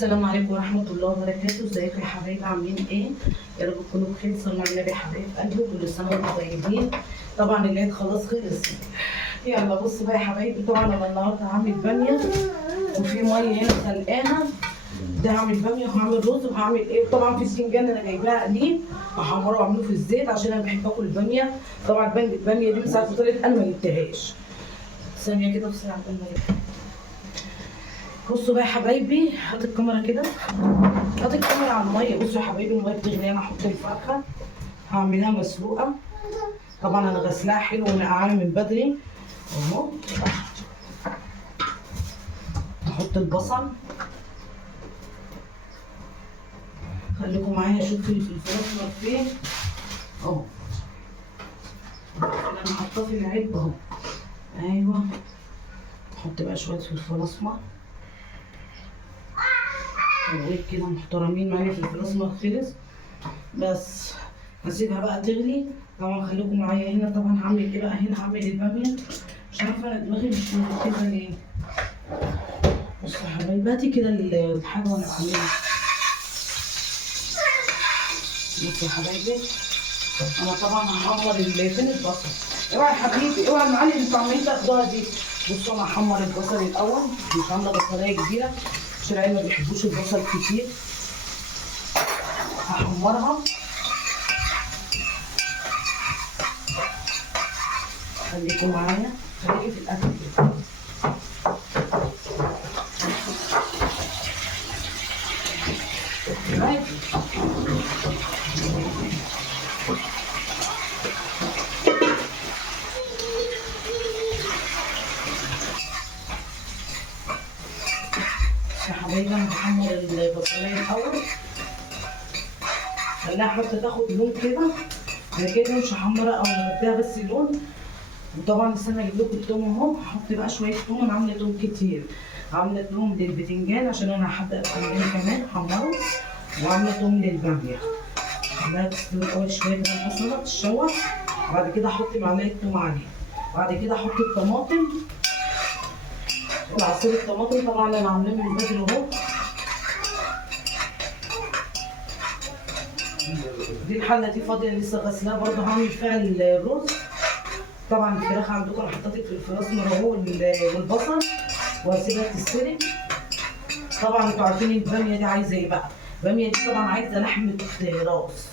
السلام عليكم ورحمة الله وبركاته، ازيكم يا حبايبي عاملين ايه؟ يا رب تكونوا بخير. صلوا على النبي يا حبايب قلبي، وكل سنة وانتم طيبين. طبعا العيد خلاص خلص. يلا بصوا بقى يا حبايبي، طبعا انا النهارده هعمل بامية وفي مية هنا سلقاها. ده هعمل بامية وهعمل رز وهعمل ايه؟ طبعا في بتنجان انا جايباها قليل هحمره واعمله في الزيت عشان انا بحب اكل البامية. طبعا البامية دي من ساعة ما طلعت انا ما جبتهاش. ثانية كده بس عشان ما جبتها. بصوا بقى يا حبايبي، هات الكاميرا كده، هات الكاميرا على الميه. بصوا يا حبايبي، الميه بتغلي، انا هحط الفرخه هعملها مسلوقه. طبعا انا غسلاها حلو ونقعاها من بدري اهو. هحط البصل، خليكم معايا اشوف الفلفل الاسمر فين اهو. انا حاطاه في العلبه اهو. ايوه، احط بقى شويه فلفل اسمر شويه كده محترمين. معايا فلفل اسمر خلص، بس هسيبها بقى تغلي. طبعا خليكم معايا هنا. طبعا هعمل ايه بقى هنا؟ هعمل الباميه. مش عارفه انا دماغي مش مركزه ليه. بصوا يا حبايبي، هاتي كده الحاجه وانا اعملها. بصوا يا حبايبي، انا طبعا هحمر فين البصل. اوعى يا حبيبي، اوعى المعلم اللي انتوا عمالين تاخدوها دي. بصوا انا هحمر البصل الاول، مش عامله بصلايه كبيره عشان العيال ما بيحبوش البصل كتير. هحمرها، خليكم معايا، خليكي في الاكل كده. يا حبايبي انا بحمر البصلايه الاول، خليها حتى تاخد لون كده. انا كده مش هحمرها او بديها بس لون. وطبعا استنى اجيب لكم التوم اهو. هحط بقى شويه توم، انا عامله توم كتير، عامله توم للبتنجان عشان انا هحدق البتنجان كمان احمره، وعامله توم للباميه. خليها تستوي الاول شويه كده البصله تتشوح، وبعد كده احط معلقه توم عليها. بعد كده احط الطماطم وعصير الطماطم. طبعا انا عاملاه من بدري اهو. دي الحله دي فاضيه لسه غسلاها برضه، هعمل فيها الرز. طبعا الفراخ عندكم انا حطيت الفلفل الاسمر اهو والبصل، وهسيبها تستوي. طبعا انتوا عارفين الباميه دي عايزه ايه بقى؟ الباميه دي طبعا عايزه لحمه راس.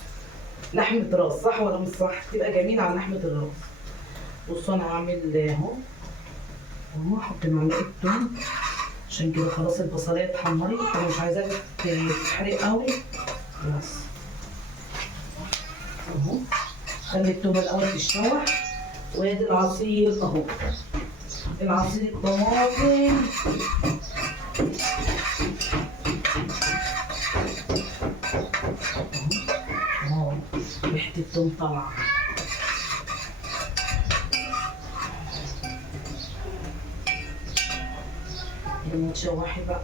لحمه راس صح ولا مش صح؟ تبقى جميله على لحمه الراس. بصوا انا هعمل اهو اهو. احط معلقه توم عشان كده خلاص البصلايه اتحمرت، انا مش عايزاها تتحرق قوي بس اهو. خلي التومه الاول تتشوح، وادي العصير اهو، العصير الطماطم اهو. ريحه التوم طالعه. لما تشوحي بقى،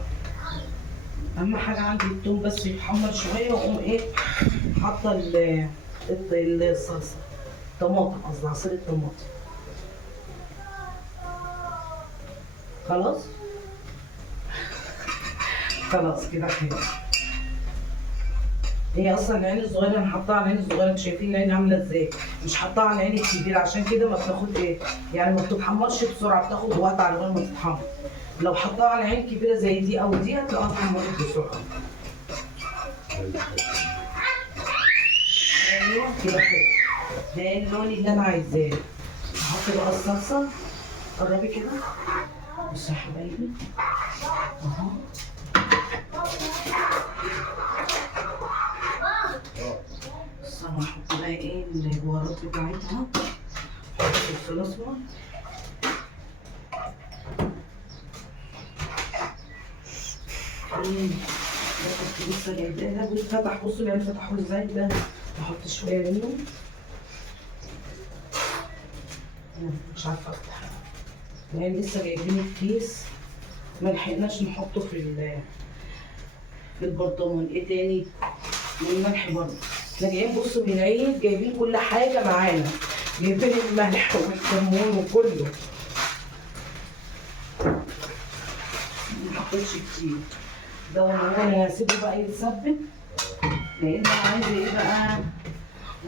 اهم حاجه عندي التوم بس يتحمر شويه، واقوم ايه حاطه الصلصه، طماطم قصدي، عصير الطماطم. خلاص خلاص كده حلو. هي اصلا العين الصغيره انا حاطاها على العين الصغيره، انتوا شايفين العين عامله ازاي؟ مش حاطاها على العين الكبيره، عشان كده ما بتاخد ايه يعني، ما بتتحمرش بسرعه، بتاخد وقت على بال ما تتحمر. لو حطاها على عين كبيره زي دي او دي هتلاقيها اتحمرت بسرعه. ايوه كده حلو، ده اللون اللي انا عايزاه. هحط بقى الصلصه، قربي كده. بصوا يا حبايبي اهو. بصوا انا هحط بقى ايه البهارات بتاعتها. هحط فلفل اسمر، ده كنت لسه جايباه، ده بيتفتح. بصوا العيال فتحوه ازاي ده. هحط شويه منه، مش عارفه افتح. العيال لسه جايبين الكيس ما لحقناش نحطه في البرطمان. ايه تاني؟ والملح برضه احنا جايين. بصوا من العيد جايبين كل حاجه معانا، جايبين الملح والكمون وكله. ما حطيتش كتير ده هو انا هسيبه بقى يتسبك، لان انا عايزه ايه بقى.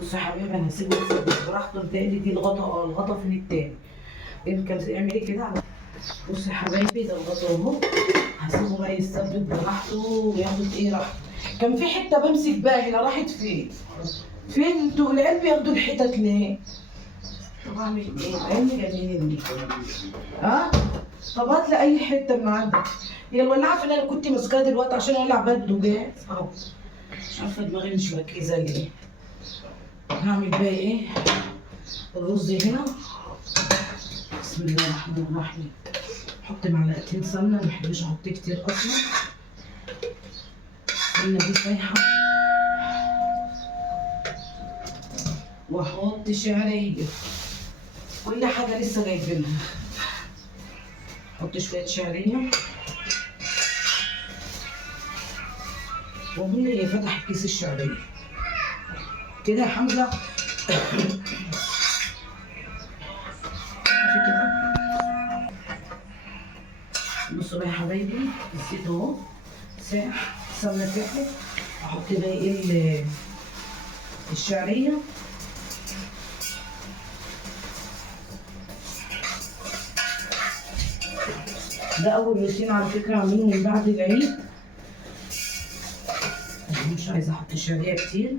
بصوا يا حبايبي انا هسيبه يتسبك براحته. بتقلي دي الغطا، الغطا فين التاني؟ انت اعملي كده. بصوا يا حبايبي ده الغطا اهو، هسيبه بقى يتسبك براحته وياخد ايه راحته. كان في حته بمسك بقى هنا، راحت فين؟ فين انتوا العيال بياخدوا الحتت ليه؟ طب اعمل ايه؟ العيال جايين ليه؟ ها؟ طب هات لي اي حته من عندك. هي الولاعه فين؟ انا كنت ماسكاها دلوقتي عشان اولع بيها البوتاجاز اهو. مش عارفه دماغي مش مركزه ليه. هعمل بقى ايه؟ الرز هنا. بسم الله الرحمن الرحيم. احط معلقتين سمنه، ما بحبش احط كتير اصلا. السمنه دي سايحه. واحط شعريه، كل حاجه لسه جايبينها. احط شويه شعريه. ومين اللي فتح كيس الشعريه كده يا حمزه؟ كده. بصوا بقى يا حبايبي الزيت اهو ساح، السمنه ساحت. احط بقى ايه الشعريه. ده اول روتين على فكره اعمله من بعد العيد. مش عايزه احط الشعريه كتير،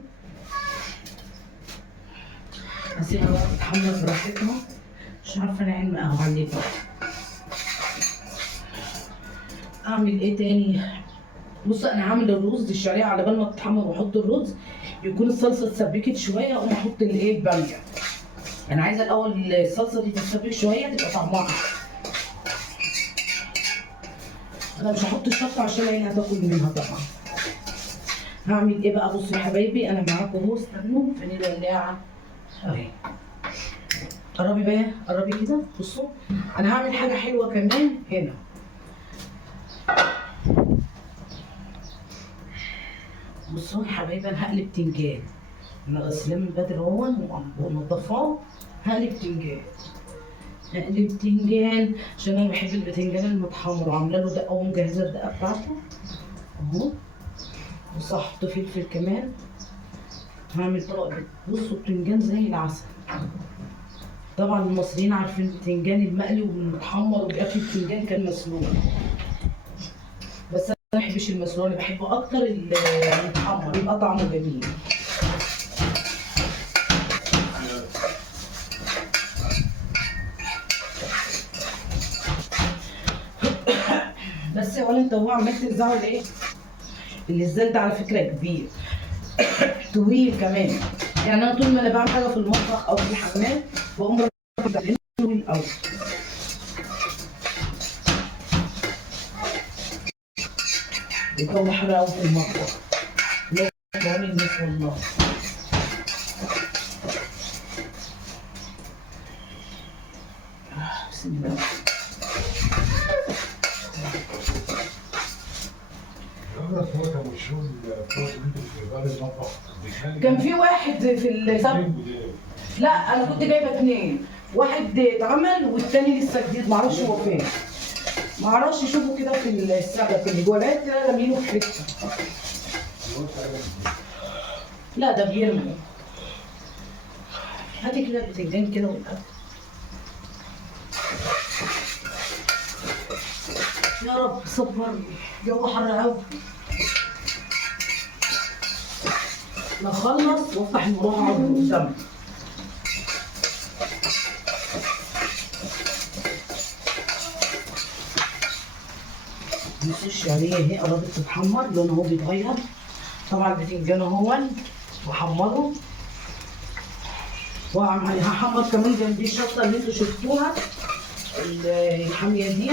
اسيبها بقى تتحمر براحتها. مش عارفه انا علم اهو عليكم. اعمل ايه تاني؟ بص انا هعمل الرز الشعريه على بال ما تتحمر واحط الرز، يكون الصلصه اتسبكت شويه، اقوم احط الايه الباميه. انا عايزه الاول الصلصه دي تتسبك شويه تبقى طعمها. انا مش هحط الشطه عشان العين هتاكل منها طبعا. هعمل ايه بقى؟ بصوا يا حبايبي انا معاكم اهو، استنوا فين الولاعه اهي. قربي بقى، قربي كده. بصوا انا هعمل حاجه حلوه كمان هنا. بصوا يا حبايبي انا هقلب بتنجان. انا غسلاه من بدري اهو ومنضفاه. هقلب بتنجان، هقلب بتنجان عشان انا بحب البتنجان المتحمر، وعامله له دقه ومجهزه الدقه بتاعته اهو. بص هحط فلفل كمان. هعمل طبق بصوا بتنجان زي العسل. طبعا المصريين عارفين البتنجان المقلي والمتحمر، وبيبقى فيه بتنجان كان مسلوق. بس انا ما بحبش المسلوق، انا بحبه اكتر المتحمر، يبقى طعمه جميل. بس ولا انت هو عمال ترزعه ليه؟ اللزان ده على فكره كبير طويل كمان. يعني انا طول ما انا بعمل حاجه في المطبخ او في الحمام بقوم رافعه طويل قوي. الجو حر قوي في المطبخ. لا كمان الناس والله. بسم الله. كان في واحد في السبت. لا انا كنت جايبه اثنين، واحد اتعمل والثاني لسه جديد، معرفش هو فين. معرفش شوفوا كده في السبت اللي جوه البيت كده رامينه في حته. لا ده بيرمي. هاتي كده البتنجان كده والأكل. يا رب صبرني، الجو حر قوي. نخلص وافتح المروحه قدامي. بصوا الشعريه اهي قربت تتحمر، لونها اهو بيتغير. طبعا البتنجان اهون وحمره. وهحمر كمان جنبيه الشطه اللي انتوا شفتوها الحاميه دي،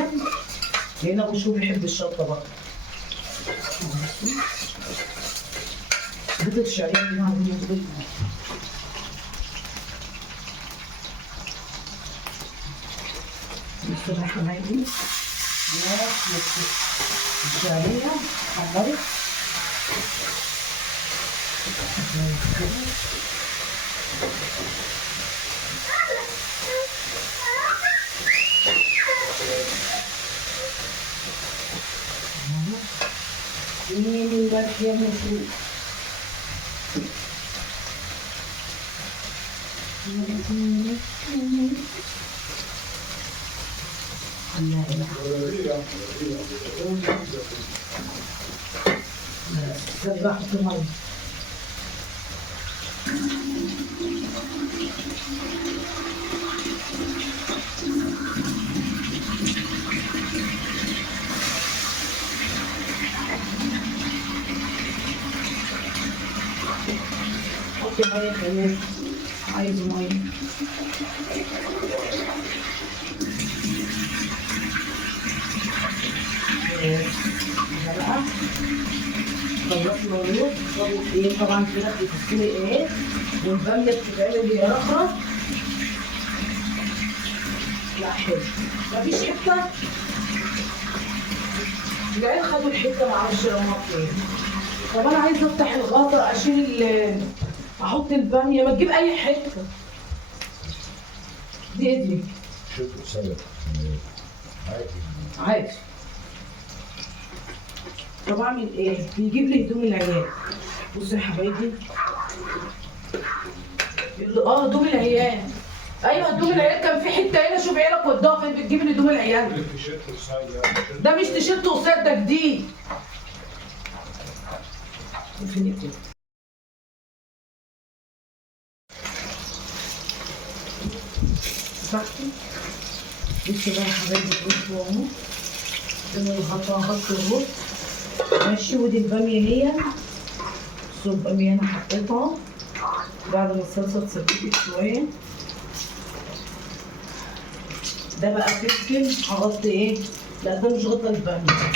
لان ابو شو بيحب الشطه برضه. بدأت الشعريه دي عندي. بصوا يا حبايبي الشعريه حمرت. مين الملح يا مفروض. لا احط ميه. حط ميه كمان، عايز ميه. بقى خلصنا الرز. ايه طبعا كده بتستوي ايه، والباميه بتتعمل يا رخرة. لا حلو، مفيش حته. العيال خدوا الحته معرفش رموها فين. طب انا عايزه افتح الغطا احط الباميه، ما تجيب اي حته. دي ايدي شوفوا سلطة عادي. عادي. طب اعمل ايه؟ بيجيب لي هدوم العيال. بصوا يا حبايبي، هدوم العيال. ايوه هدوم العيال، كان في حته هنا. شوف عيالك ودوها فين، بتجيب لي هدوم العيال. ده مش تيشيرت قصير، ده جديد. فين كده؟ صحتي. بصوا بقى يا حبايبي، بصوا اهو. من الغطا غطي الرز. ماشي. ودي الباميه هي. بصوا الباميه انا حطيتها بعد ما الصلصه اتسبكت شويه. ده بقى فلفل هغطي ايه؟ لا ده مش غطا الباميه،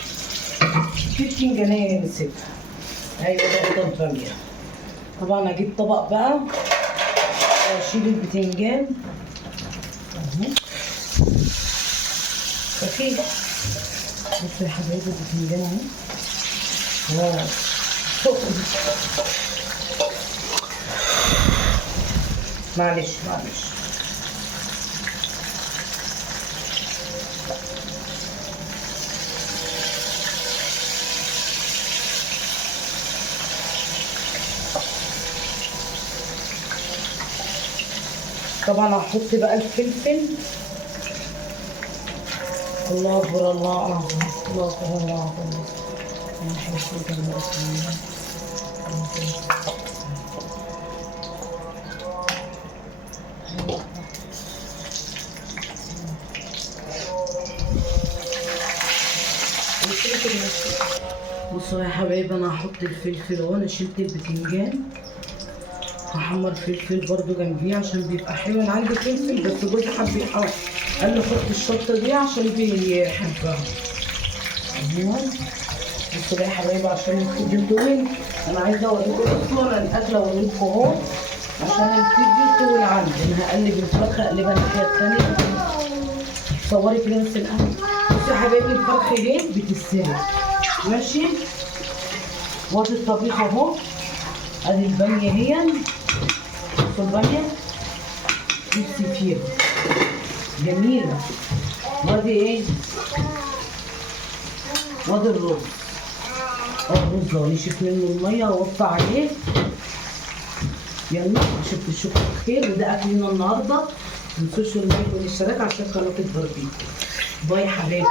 في بتنجانيه نسيبها. ايوه ده غطا الباميه. طبعا اجيب طبق بقى واشيل البتنجان اهو. خفيف. بصوا يا حبايبي البتنجان اهو. واو سخن. معلش. طبعا هحط بقى الفلفل. الله اكبر، الله اعظم، الله اكبر، الله اعظم. بصوا يا حبايبي، انا هحط الفلفل اهو. انا شلت البتنجان، هحمر فلفل برضو جنبيه عشان بيبقى حلو. انا عندي فلفل بس جوزي حب يحط، قال لي حط الشطه دي عشان بيحبها. اهو. بصوا بقى يا حبايبي، عشان الفيديو طويل انا عايزه اوريكم صور الاكل، اوريكم اهو عشان الفيديو طويل عندي. انا هقلب الفرخه، اقلبها الناحيه الثانيه. صوري كده بس الاول. بصوا يا حبايبي، الفرخه دي بتتسلق ماشي. وادي الطبيخ اهو. ادي الباميه هي. بصوا الباميه نفسي فيها جميله. وادي ايه؟ وادي الرز. الرز اهو نشف منه الميه واوطي عليه. يلا عشان تشوفوا الخير. وده اكلنا النهارده. متنسوش اللايك والاشتراك عشان قناه البربيكو. باي حبايبي.